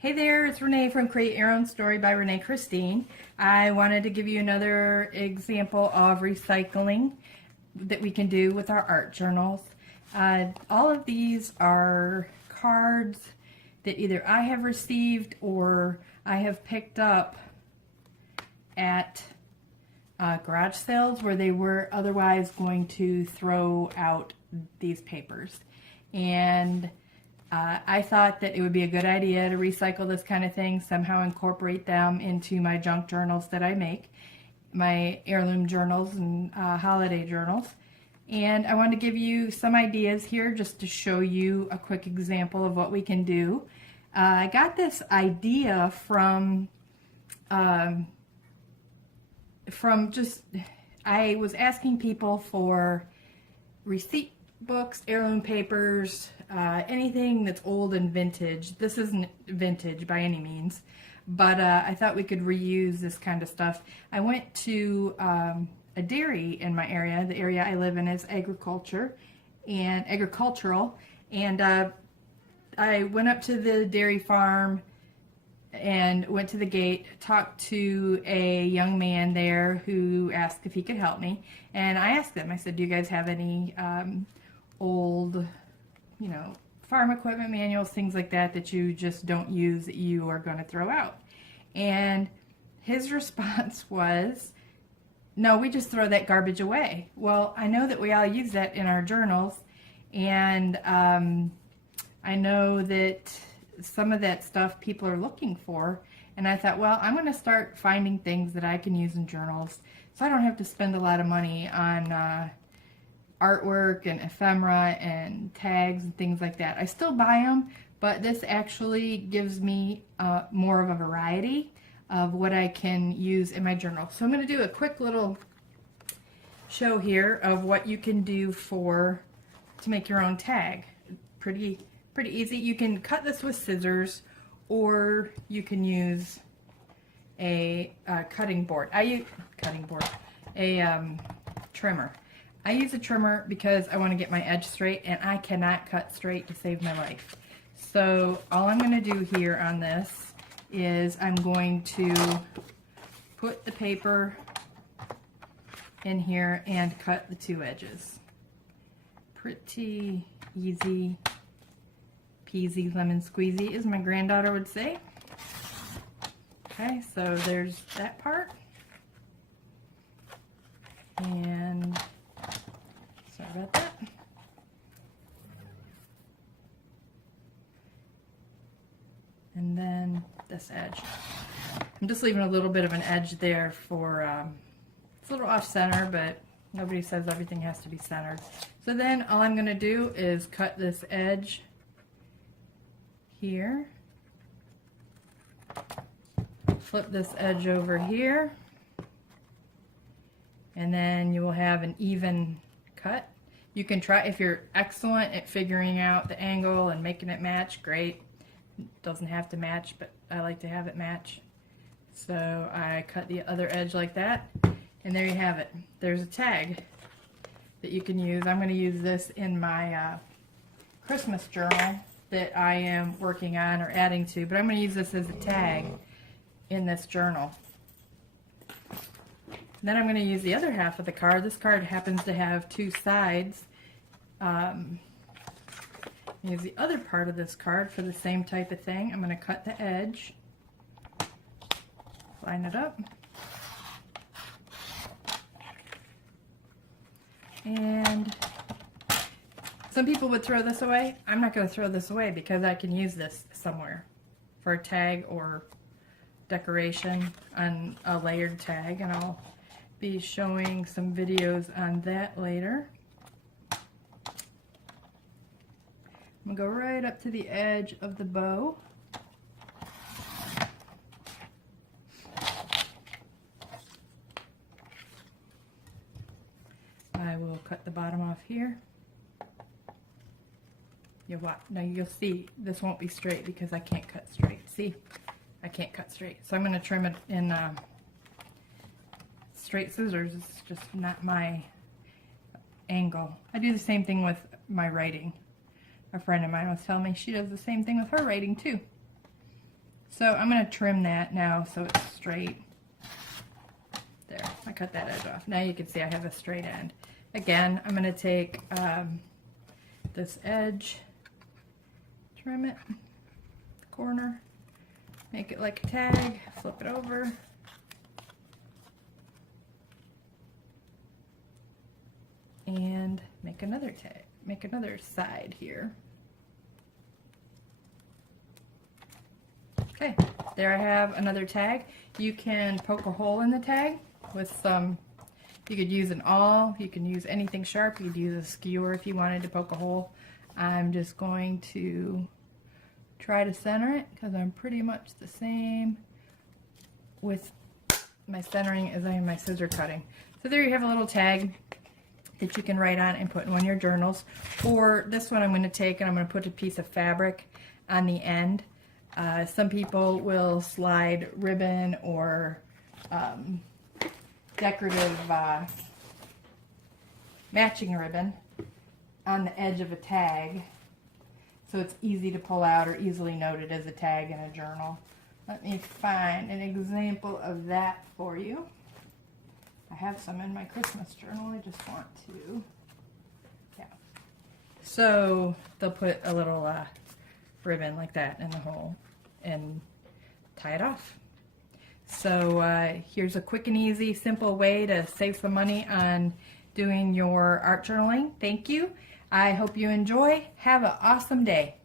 Hey there, it's Renee from Create Your Own Story by Renee Christine. I wanted to give you another example of recycling that we can do with our art journals. All of these are cards that either I have received or I have picked up at garage sales where they were otherwise going to throw out these papers. And I thought that it would be a good idea to recycle this kind of thing, somehow incorporate them into my junk journals that I make, my heirloom journals and holiday journals. And I want to give you some ideas here just to show you a quick example of what we can do. I got this idea from just, I was asking people for receipt books, heirloom papers, anything that's old and vintage. This isn't vintage by any means, but I thought we could reuse this kind of stuff. I went to a dairy in my area. The area I live in is agricultural, and I went up to the dairy farm and went to the gate, talked to a young man there who asked if he could help me, and I asked them, I said, do you guys have any old, farm equipment manuals, things like that that you just don't use, that you are going to throw out? And his response was, no, we just throw that garbage away. Well, I know that we all use that in our journals, and I know that some of that stuff people are looking for, and I thought, well, I'm going to start finding things that I can use in journals so I don't have to spend a lot of money on artwork and ephemera and tags and things like that. I still buy them, but this actually gives me more of a variety of what I can use in my journal. So I'm going to do a quick little show here of what you can do to make your own tag. Pretty easy. You can cut this with scissors, or you can use a cutting board. Trimmer. I use a trimmer because I want to get my edge straight, and I cannot cut straight to save my life. So all I'm going to do here on this is I'm going to put the paper in here and cut the two edges. Pretty easy peasy lemon squeezy, as my granddaughter would say. Okay, so there's that part. And sorry about that. And then this edge. I'm just leaving a little bit of an edge there for, it's a little off center, but nobody says everything has to be centered. So then all I'm going to do is cut this edge here, flip this edge over here, and then you will have an even cut. You can try, if you're excellent at figuring out the angle and making it match, great. It doesn't have to match, but I like to have it match. So I cut the other edge like that, and there you have it. There's a tag that you can use. I'm going to use this in my Christmas journal that I am working on or adding to, but I'm going to use this as a tag in this journal. Then I'm going to use the other half of the card. This card happens to have two sides. Use the other part of this card for the same type of thing. I'm going to cut the edge, line it up, and some people would throw this away. I'm not going to throw this away because I can use this somewhere for a tag or decoration on a layered tag, and I'll be showing some videos on that later. I'm going to go right up to the edge of the bow. I will cut the bottom off here. Now you'll see this won't be straight because I can't cut straight. See, I can't cut straight. So I'm going to trim it in straight scissors. It's just not my angle. I do the same thing with my writing. A friend of mine was telling me she does the same thing with her writing too. So I'm going to trim that now so it's straight. There, I cut that edge off. Now you can see I have a straight end. Again, I'm going to take this edge, trim it, corner, make it like a tag, flip it over. And make another tag, make another side here. Okay, there I have another tag. You can poke a hole in the tag with some, you could use an awl, you can use anything sharp, you could use a skewer if you wanted to poke a hole. I'm just going to try to center it because I'm pretty much the same with my centering as I am my scissor cutting. So there you have a little tag that you can write on and put in one of your journals. For this one I'm going to take and I'm going to put a piece of fabric on the end. Some people will slide ribbon or decorative matching ribbon on the edge of a tag so it's easy to pull out or easily noted as a tag in a journal. Let me find an example of that for you. I have some in my Christmas journal. I just want to, yeah. So they'll put a little ribbon like that in the hole and tie it off. So here's a quick and easy, simple way to save some money on doing your art journaling. Thank you. I hope you enjoy. Have an awesome day.